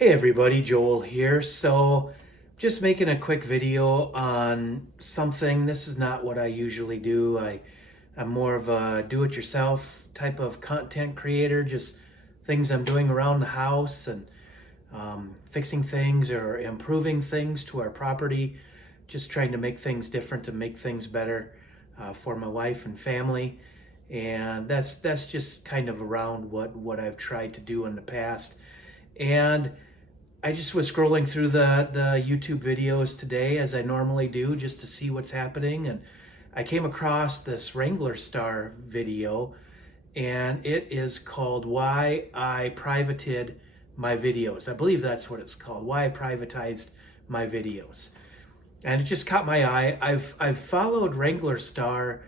Hey everybody, Joel here. So, just making a quick video on something. This is not what I usually do. I'm more of a do-it-yourself type of content creator, just things I'm doing around the house and fixing things or improving things to our property, just trying to make things different to make things better for my wife and family. And that's just kind of around what I've tried to do in the past. And I just was scrolling through the YouTube videos today, as I normally do, just to see what's happening. And I came across this Wranglerstar video, and it is called Why I Privated My Videos. I believe that's what it's called, Why I Privatized My Videos. And it just caught my eye. I've followed Wranglerstar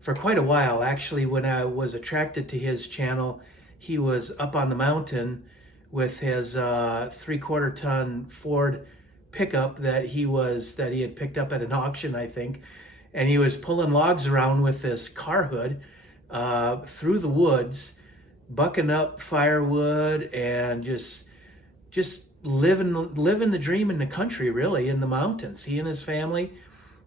for quite a while. Actually, when I was attracted to his channel, he was up on the mountain with his 3/4 ton Ford pickup that he had picked up at an auction, I think, and he was pulling logs around with this car hood through the woods, bucking up firewood and just living the dream in the country, really, in the mountains. He and his family,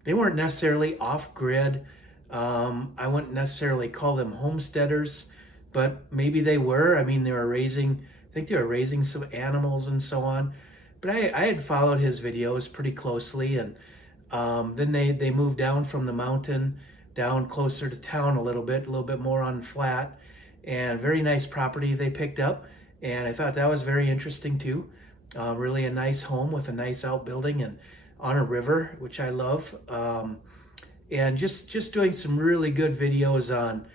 they weren't necessarily off grid. I wouldn't necessarily call them homesteaders, but maybe they were. I mean, I think they were raising some animals and so on. But I had followed his videos pretty closely, and then they moved down from the mountain down closer to town a little bit more on flat, and very nice property they picked up. And I thought that was very interesting too. Really a nice home with a nice outbuilding and on a river, which I love. And just doing some really good videos on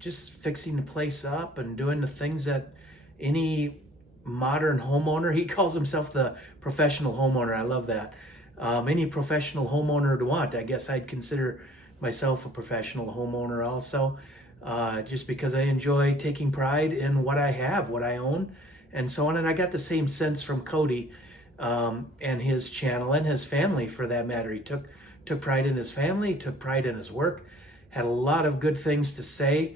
just fixing the place up and doing the things that any modern homeowner, he calls himself the professional homeowner. I love that. Any professional homeowner would want. I guess I'd consider myself a professional homeowner also, just because I enjoy taking pride in what I have, what I own, and so on. And I got the same sense from Cody and his channel and his family, for that matter. He took pride in his family, took pride in his work, had a lot of good things to say.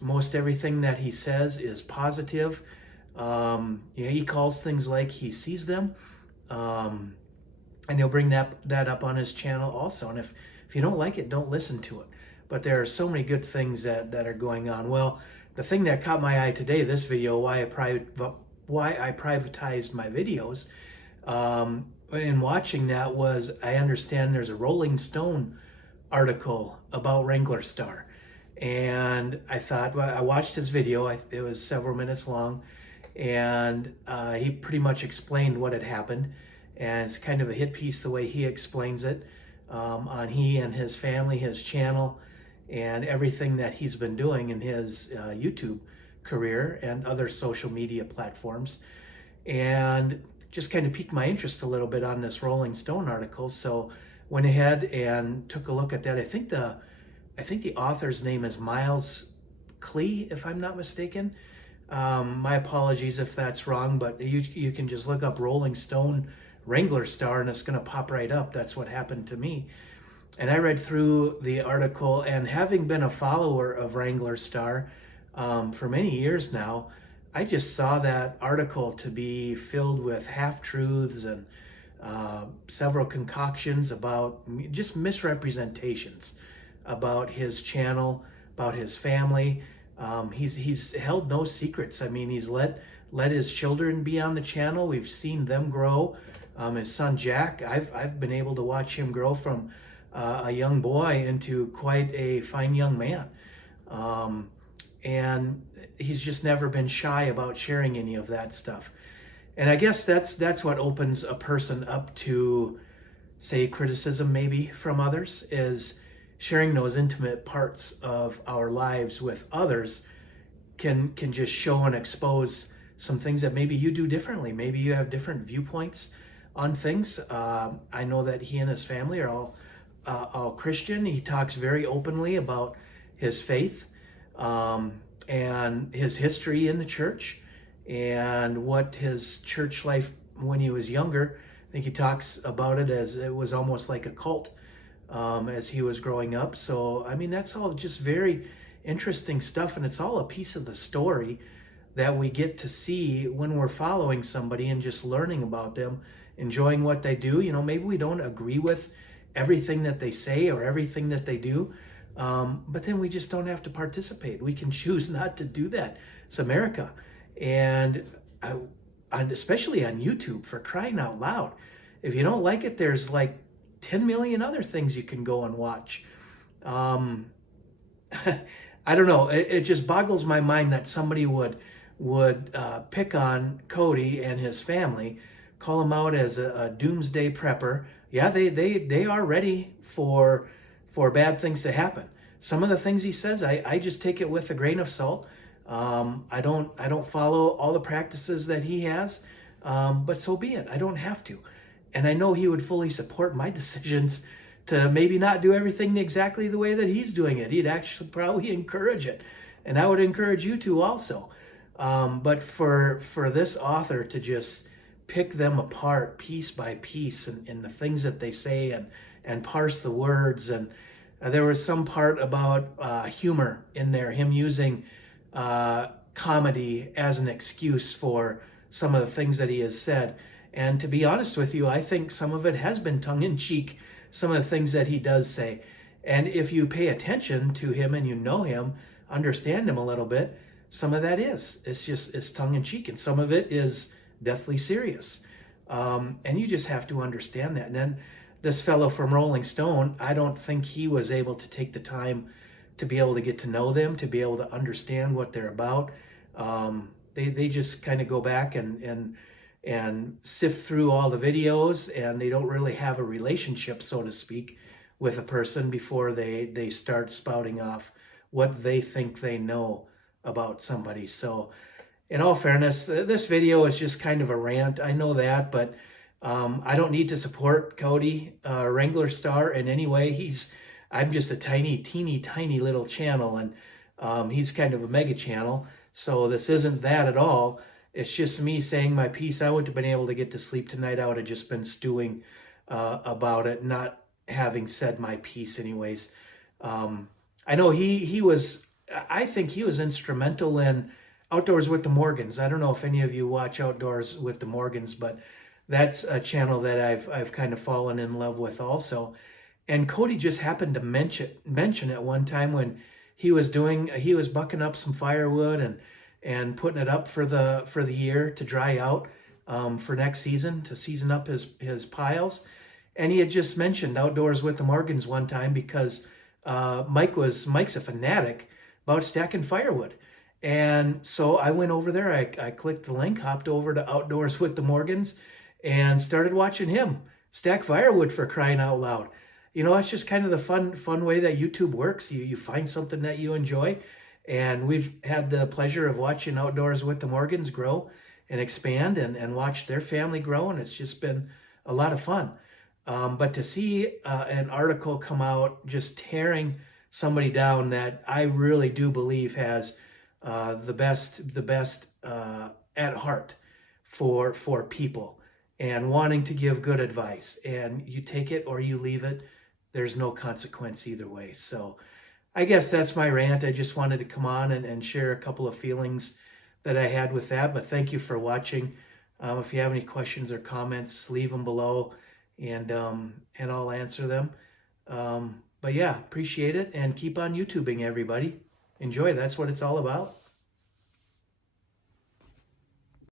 Most everything that he says is positive. He calls things like he sees them, and he'll bring that up on his channel also. And if you don't like it, don't listen to it. But there are so many good things that are going on. Well, the thing that caught my eye today, this video, why I privatized my videos, in watching that, was I understand there's a Rolling Stone article about Wranglerstar. And I thought, well, I watched his video. It was several minutes long, and he pretty much explained what had happened. And it's kind of a hit piece the way he explains it, on he and his family, his channel, and everything that he's been doing in his YouTube career and other social media platforms. And just kind of piqued my interest a little bit on this Rolling Stone article. So went ahead and took a look at that. I think the author's name is Miles Klee, if I'm not mistaken. My apologies if that's wrong, but you can just look up Rolling Stone Wranglerstar and it's going to pop right up. That's what happened to me. And I read through the article, and having been a follower of Wranglerstar for many years now, I just saw that article to be filled with half-truths and several concoctions about just misrepresentations about his channel, about his family. He's held no secrets. I mean, he's let his children be on the channel. We've seen them grow. His son Jack, I've been able to watch him grow from a young boy into quite a fine young man. And he's just never been shy about sharing any of that stuff. And I guess that's what opens a person up to, say, criticism maybe from others, is sharing those intimate parts of our lives with others can just show and expose some things that maybe you do differently. Maybe you have different viewpoints on things. I know that he and his family are all Christian. He talks very openly about his faith, and his history in the church, and what his church life when he was younger. I think he talks about it as it was almost like a cult as he was growing up. So, I mean, that's all just very interesting stuff, and it's all a piece of the story that we get to see when we're following somebody and just learning about them, enjoying what they do. You know, maybe we don't agree with everything that they say or everything that they do, but then we just don't have to participate. We can choose not to do that. It's America. And especially on YouTube, for crying out loud. If you don't like it, there's like 10 million other things you can go and watch. Um, I don't know. It just boggles my mind that somebody would pick on Cody and his family, call him out as a doomsday prepper. Yeah, they are ready for bad things to happen. Some of the things he says, I just take it with a grain of salt. I don't follow all the practices that he has, but so be it. I don't have to, and I know he would fully support my decisions to maybe not do everything exactly the way that he's doing it. He'd actually probably encourage it, and I would encourage you to also. But for this author to just pick them apart piece by piece and the things that they say and parse the words, and there was some part about humor in there, him using comedy as an excuse for some of the things that he has said. And to be honest with you, I think some of it has been tongue-in-cheek, some of the things that he does say. And if you pay attention to him and you know him, understand him a little bit, some of that it's tongue-in-cheek, and some of it is deathly serious. And you just have to understand that. And then this fellow from Rolling Stone, I don't think he was able to take the time to be able to get to know them, to be able to understand what they're about. They just kind of go back and sift through all the videos, and they don't really have a relationship, so to speak, with a person before they start spouting off what they think they know about somebody. So in all fairness, this video is just kind of a rant. I know that, but I don't need to support Cody Wranglerstar in any way. I'm just a teeny tiny little channel, and he's kind of a mega channel. So this isn't that at all. It's just me saying my piece. I wouldn't have been able to get to sleep tonight. I would have just been stewing about it, not having said my piece anyways. I know he was, I think he was instrumental in Outdoors with the Morgans. I don't know if any of you watch Outdoors with the Morgans, but that's a channel that I've kind of fallen in love with also. And Cody just happened to mention at one time when he was bucking up some firewood and putting it up for the year to dry out for next season, to season up his piles. And he had just mentioned Outdoors with the Morgans one time because Mike's a fanatic about stacking firewood. And so I went over there, I clicked the link, hopped over to Outdoors with the Morgans, and started watching him stack firewood, for crying out loud. You know, it's just kind of the fun way that YouTube works. You find something that you enjoy. And we've had the pleasure of watching Outdoors with the Morgans grow and expand and watch their family grow. And it's just been a lot of fun. But to see an article come out just tearing somebody down that I really do believe has the best at heart for people and wanting to give good advice, and you take it or you leave it. There's no consequence either way. So I guess that's my rant. I just wanted to come on and share a couple of feelings that I had with that. But thank you for watching. If you have any questions or comments, leave them below, and I'll answer them. But yeah, appreciate it, and keep on YouTubing, everybody. Enjoy. That's what it's all about.